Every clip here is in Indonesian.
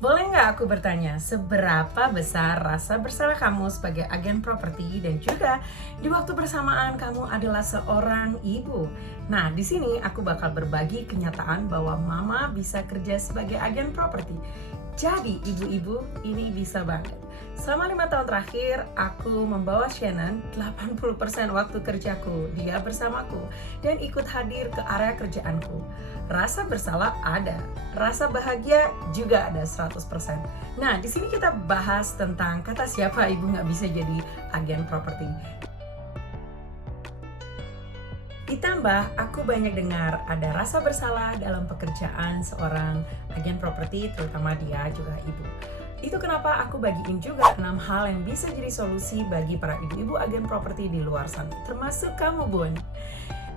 Boleh nggak aku bertanya, seberapa besar rasa bersalah kamu sebagai agen properti dan juga di waktu bersamaan kamu adalah seorang ibu? Nah, di sini aku bakal berbagi kenyataan bahwa mama bisa kerja sebagai agen properti. Jadi, ibu-ibu ini bisa banget. Selama 5 tahun terakhir, aku membawa Shannon 80% waktu kerjaku. Dia bersamaku dan ikut hadir ke area kerjaanku. Rasa bersalah ada, rasa bahagia juga ada 100%. Nah, di sini kita bahas tentang kata siapa ibu nggak bisa jadi agen properti. Ditambah, aku banyak dengar ada rasa bersalah dalam pekerjaan seorang agen properti, terutama dia juga ibu. Itu kenapa aku bagiin juga 6 hal yang bisa jadi solusi bagi para ibu-ibu agen properti di luar sana, termasuk kamu, Bun.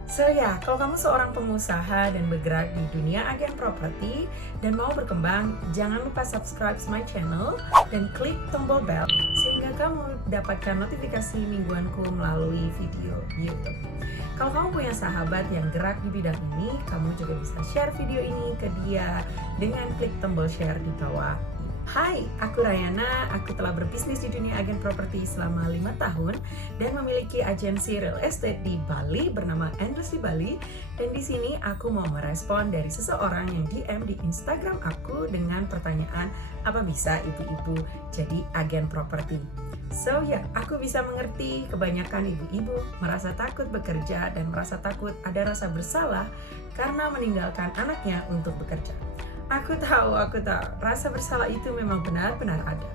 So ya, kalau kamu seorang pengusaha dan bergerak di dunia agen properti dan mau berkembang, jangan lupa subscribe my channel dan klik tombol bell sehingga kamu dapatkan notifikasi mingguanku melalui video YouTube. Kalau kamu punya sahabat yang gerak di bidang ini, kamu juga bisa share video ini ke dia dengan klik tombol share di bawah. Hai, aku Rayana. Aku telah berbisnis di dunia agen properti selama 5 tahun dan memiliki agensi real estate di Bali bernama Endlessly Bali. Dan di sini aku mau merespon dari seseorang yang DM di Instagram aku dengan pertanyaan, apa bisa ibu-ibu jadi agen properti? So ya, aku bisa mengerti kebanyakan ibu-ibu merasa takut bekerja dan merasa takut ada rasa bersalah karena meninggalkan anaknya untuk bekerja. Aku tahu, rasa bersalah itu memang benar-benar ada.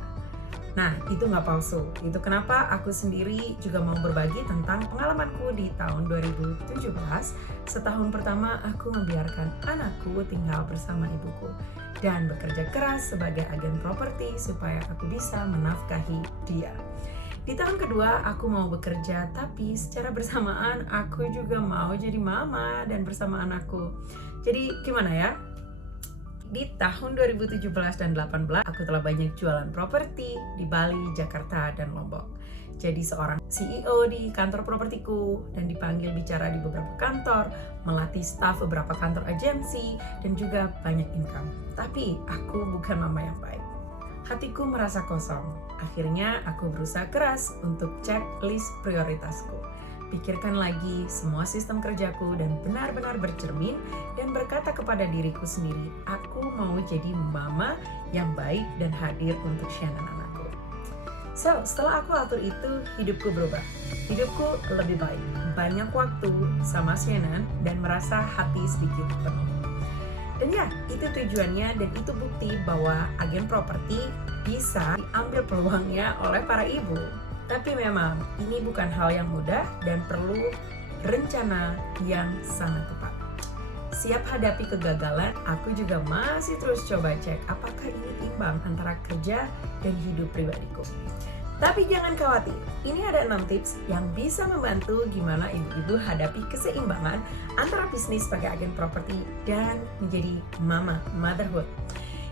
Nah, itu nggak palsu. Itu kenapa aku sendiri juga mau berbagi tentang pengalamanku di tahun 2017. Setahun pertama aku membiarkan anakku tinggal bersama ibuku dan bekerja keras sebagai agen properti supaya aku bisa menafkahi dia. Di tahun kedua aku mau bekerja, tapi secara bersamaan aku juga mau jadi mama dan bersama anakku. Jadi gimana ya? Di tahun 2017 dan 2018 aku telah banyak jualan properti di Bali, Jakarta, dan Lombok. Jadi seorang CEO di kantor propertiku dan dipanggil bicara di beberapa kantor, melatih staf beberapa kantor agensi, dan juga banyak income. Tapi aku bukan mama yang baik. Hatiku merasa kosong. Akhirnya aku berusaha keras untuk cek list prioritasku. Pikirkan lagi semua sistem kerjaku dan benar-benar bercermin dan berkata kepada diriku sendiri, aku mau jadi mama yang baik dan hadir untuk Shannon anakku. So, setelah aku atur itu, hidupku berubah. Hidupku lebih baik, banyak waktu sama Shannon dan merasa hati sedikit penuh. Dan ya, itu tujuannya dan itu bukti bahwa agen properti bisa diambil peluangnya oleh para ibu. Tapi memang ini bukan hal yang mudah dan perlu rencana yang sangat tepat. Siap hadapi kegagalan, aku juga masih terus coba cek apakah ini imbang antara kerja dan hidup pribadiku. Tapi jangan khawatir, ini ada 6 tips yang bisa membantu gimana ibu-ibu hadapi keseimbangan antara bisnis sebagai agen properti dan menjadi mama, motherhood.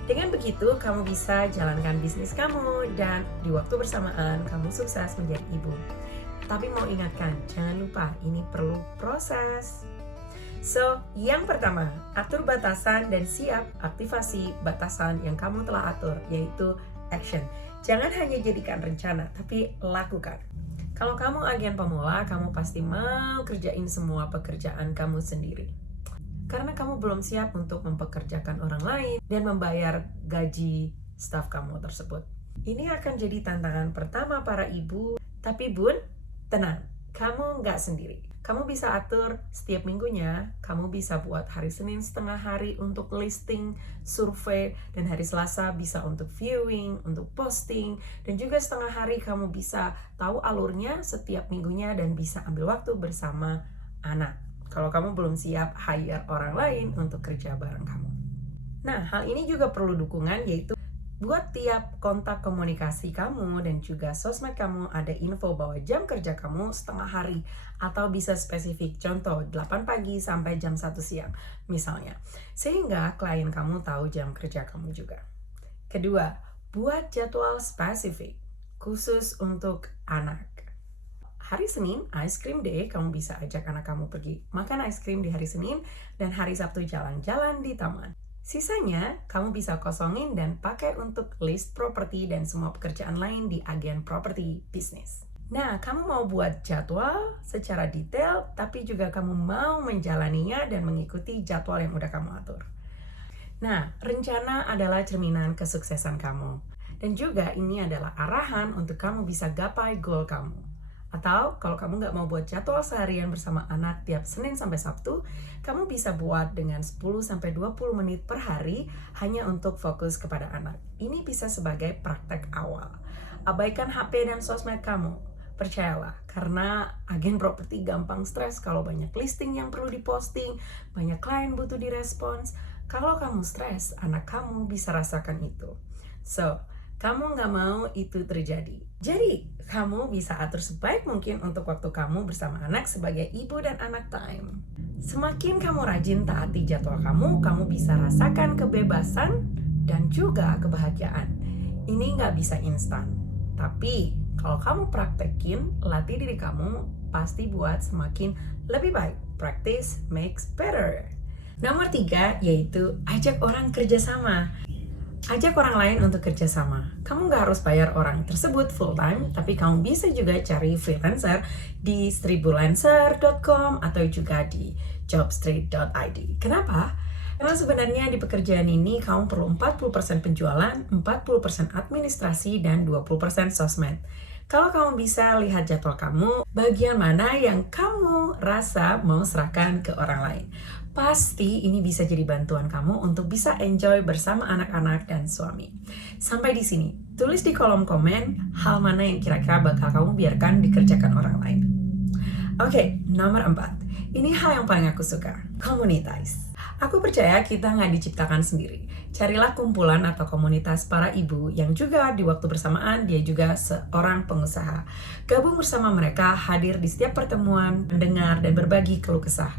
Dengan begitu, kamu bisa jalankan bisnis kamu dan di waktu bersamaan kamu sukses menjadi ibu. Tapi mau ingatkan, jangan lupa ini perlu proses. So, yang pertama, atur batasan dan siap aktivasi batasan yang kamu telah atur, yaitu action. Jangan hanya jadikan rencana, tapi lakukan. Kalau kamu agen pemula, kamu pasti mau kerjain semua pekerjaan kamu sendiri. Karena kamu belum siap untuk mempekerjakan orang lain dan membayar gaji staf kamu tersebut. Ini akan jadi tantangan pertama para ibu, tapi Bun, tenang, kamu nggak sendiri. Kamu bisa atur setiap minggunya, kamu bisa buat hari Senin setengah hari untuk listing, survei, dan hari Selasa bisa untuk viewing, untuk posting, dan juga setengah hari kamu bisa tahu alurnya setiap minggunya dan bisa ambil waktu bersama anak. Kalau kamu belum siap hire orang lain untuk kerja bareng kamu. Nah, hal ini juga perlu dukungan, yaitu buat tiap kontak komunikasi kamu dan juga sosmed kamu ada info bahwa jam kerja kamu setengah hari atau bisa spesifik, contoh 8 pagi sampai jam 1 siang misalnya, sehingga klien kamu tahu jam kerja kamu juga. Kedua, buat jadwal spesifik khusus untuk anak. Hari Senin, ice cream day, kamu bisa ajak anak kamu pergi makan ice cream di hari Senin dan hari Sabtu jalan-jalan di taman. Sisanya, kamu bisa kosongin dan pakai untuk list properti dan semua pekerjaan lain di agen properti bisnis. Nah, kamu mau buat jadwal secara detail, tapi juga kamu mau menjalaninya dan mengikuti jadwal yang udah kamu atur. Nah, rencana adalah cerminan kesuksesan kamu. Dan juga ini adalah arahan untuk kamu bisa gapai goal kamu. Atau kalau kamu nggak mau buat jadwal seharian bersama anak tiap Senin sampai Sabtu, kamu bisa buat dengan 10-20 menit per hari hanya untuk fokus kepada anak. Ini bisa sebagai praktek awal. Abaikan HP dan sosmed kamu. Percayalah, karena agen properti gampang stres kalau banyak listing yang perlu diposting, banyak klien butuh direspons. Kalau kamu stres, anak kamu bisa rasakan itu. So, kamu nggak mau itu terjadi. Jadi, kamu bisa atur sebaik mungkin untuk waktu kamu bersama anak sebagai ibu dan anak time. Semakin kamu rajin taati jadwal kamu bisa rasakan kebebasan dan juga kebahagiaan. Ini nggak bisa instan. Tapi, kalau kamu praktekin, latih diri kamu pasti buat semakin lebih baik. Practice makes better. Nomor 3, yaitu ajak orang kerjasama. Ajak orang lain untuk kerjasama. Kamu nggak harus bayar orang tersebut full time, tapi kamu bisa juga cari freelancer di seribulancer.com atau juga di jobstreet.id. Kenapa? Karena sebenarnya di pekerjaan ini kamu perlu 40% penjualan, 40% administrasi, dan 20% sosmed. Kalau kamu bisa lihat jadwal kamu, bagian mana yang kamu rasa mau serahkan ke orang lain. Pasti ini bisa jadi bantuan kamu untuk bisa enjoy bersama anak-anak dan suami. Sampai di sini, tulis di kolom komen hal mana yang kira-kira bakal kamu biarkan dikerjakan orang lain. Oke, nomor 4. Ini hal yang paling aku suka, komunitas. Aku percaya kita nggak diciptakan sendiri. Carilah kumpulan atau komunitas para ibu yang juga di waktu bersamaan dia juga seorang pengusaha. Gabung bersama mereka, hadir di setiap pertemuan, mendengar dan berbagi keluh kesah.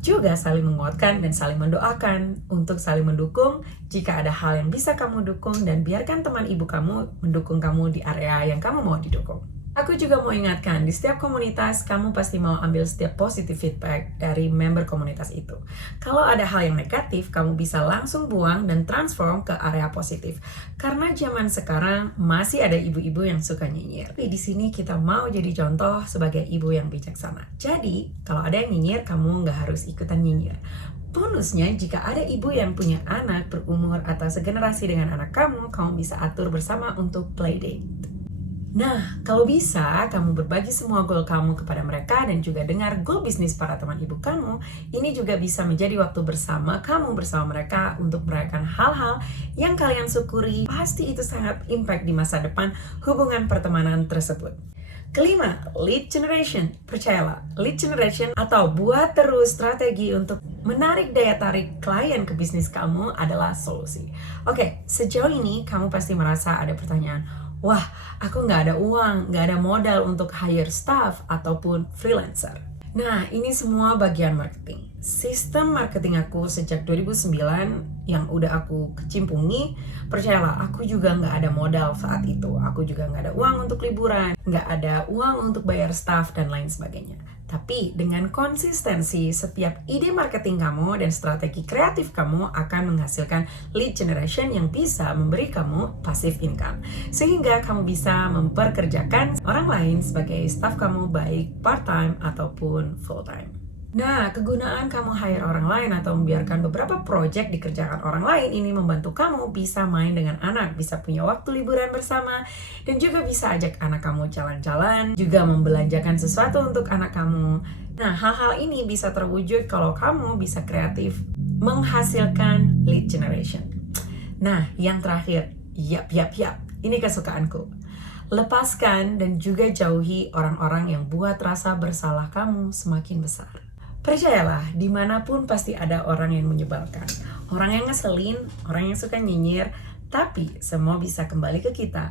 Juga saling menguatkan dan saling mendoakan untuk saling mendukung jika ada hal yang bisa kamu dukung, dan biarkan teman ibu kamu mendukung kamu di area yang kamu mau didukung. Aku juga mau ingatkan, di setiap komunitas kamu pasti mau ambil setiap positive feedback dari member komunitas itu. Kalau ada hal yang negatif, kamu bisa langsung buang dan transform ke area positif. Karena zaman sekarang masih ada ibu-ibu yang suka nyinyir. Tapi di sini kita mau jadi contoh sebagai ibu yang bijaksana. Jadi, kalau ada yang nyinyir, kamu nggak harus ikutan nyinyir. Bonusnya, jika ada ibu yang punya anak berumur atau segenerasi dengan anak kamu bisa atur bersama untuk playdate. Nah, kalau bisa, kamu berbagi semua goal kamu kepada mereka dan juga dengar goal bisnis para teman ibu kamu, ini juga bisa menjadi waktu bersama kamu bersama mereka untuk merayakan hal-hal yang kalian syukuri. Pasti itu sangat impact di masa depan hubungan pertemanan tersebut. Kelima, lead generation. Percayalah, lead generation atau buat terus strategi untuk menarik daya tarik klien ke bisnis kamu adalah solusi. Oke, sejauh ini kamu pasti merasa ada pertanyaan, wah, aku nggak ada uang, nggak ada modal untuk hire staff ataupun freelancer. Nah, ini semua bagian marketing. Sistem marketing aku sejak 2009 yang udah aku kecimpungi, percayalah, aku juga nggak ada modal saat itu. Aku juga nggak ada uang untuk liburan, nggak ada uang untuk bayar staff, dan lain sebagainya. Tapi dengan konsistensi, setiap ide marketing kamu dan strategi kreatif kamu akan menghasilkan lead generation yang bisa memberi kamu passive income. Sehingga kamu bisa memperkerjakan orang lain sebagai staff kamu baik part-time ataupun full-time. Nah, kegunaan kamu hire orang lain atau membiarkan beberapa project dikerjakan orang lain ini membantu kamu bisa main dengan anak, bisa punya waktu liburan bersama, dan juga bisa ajak anak kamu jalan-jalan, juga membelanjakan sesuatu untuk anak kamu. Nah, hal-hal ini bisa terwujud kalau kamu bisa kreatif menghasilkan lead generation. Nah, yang terakhir, yap, ini kesukaanku. Lepaskan dan juga jauhi orang-orang yang buat rasa bersalah kamu semakin besar. Percayalah, dimanapun pasti ada orang yang menyebalkan, orang yang ngeselin, orang yang suka nyinyir, tapi semua bisa kembali ke kita.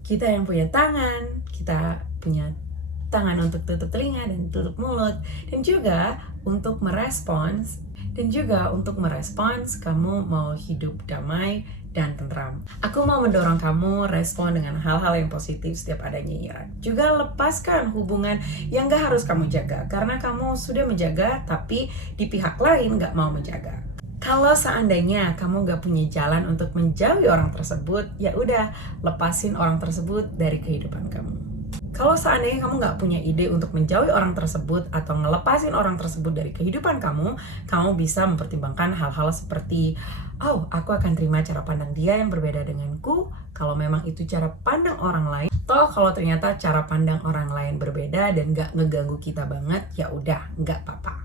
Kita yang punya tangan, kita punya tangan untuk tutup telinga dan tutup mulut, dan juga untuk merespons, kamu mau hidup damai dan tentram. Aku mau mendorong kamu respon dengan hal-hal yang positif setiap ada nyinyiran. Juga lepaskan hubungan yang gak harus kamu jaga, karena kamu sudah menjaga tapi di pihak lain gak mau menjaga. Kalau seandainya kamu gak punya jalan untuk menjauhi orang tersebut, ya udah, lepasin orang tersebut dari kehidupan kamu. Kalau seandainya kamu nggak punya ide untuk menjauhi orang tersebut atau ngelepasin orang tersebut dari kehidupan kamu bisa mempertimbangkan hal-hal seperti, oh, aku akan terima cara pandang dia yang berbeda denganku, kalau memang itu cara pandang orang lain. Toh kalau ternyata cara pandang orang lain berbeda dan nggak ngeganggu kita banget, ya udah, nggak apa-apa.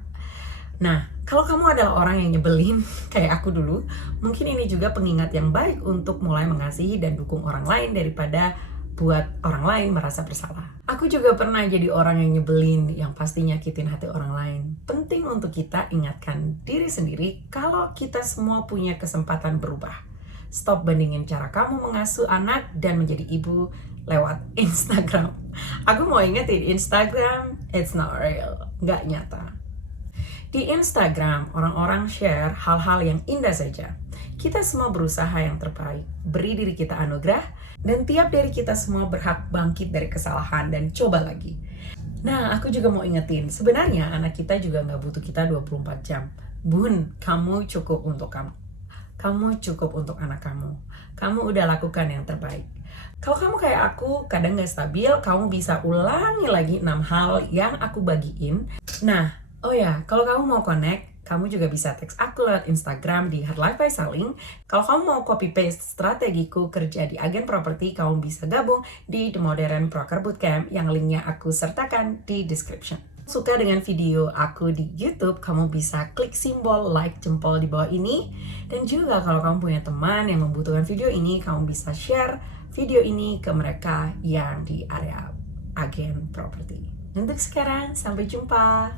Nah, kalau kamu adalah orang yang nyebelin kayak aku dulu, mungkin ini juga pengingat yang baik untuk mulai mengasihi dan dukung orang lain daripada buat orang lain merasa bersalah. Aku juga pernah jadi orang yang nyebelin, yang pasti nyakitin hati orang lain. Penting untuk kita ingatkan diri sendiri kalau kita semua punya kesempatan berubah. Stop bandingin cara kamu mengasuh anak dan menjadi ibu lewat Instagram. Aku mau ingetin, Instagram, it's not real, nggak nyata. Di Instagram, orang-orang share hal-hal yang indah saja. Kita semua berusaha yang terbaik, beri diri kita anugerah, dan tiap dari kita semua berhak bangkit dari kesalahan dan coba lagi. Nah, aku juga mau ingetin, sebenarnya anak kita juga nggak butuh kita 24 jam. Bun, kamu cukup untuk kamu. Kamu cukup untuk anak kamu. Kamu udah lakukan yang terbaik. Kalau kamu kayak aku, kadang nggak stabil, kamu bisa ulangi lagi 6 hal yang aku bagiin. Nah, oh ya, kalau kamu mau connect, kamu juga bisa teks aku lewat Instagram di Heart Life by Selling. Kalau kamu mau copy paste strategiku kerja di agen properti, kamu bisa gabung di The Modern Broker Bootcamp yang linknya aku sertakan di description. Suka dengan video aku di YouTube, kamu bisa klik simbol like jempol di bawah ini. Dan juga kalau kamu punya teman yang membutuhkan video ini, kamu bisa share video ini ke mereka yang di area agen properti. Untuk sekarang, sampai jumpa.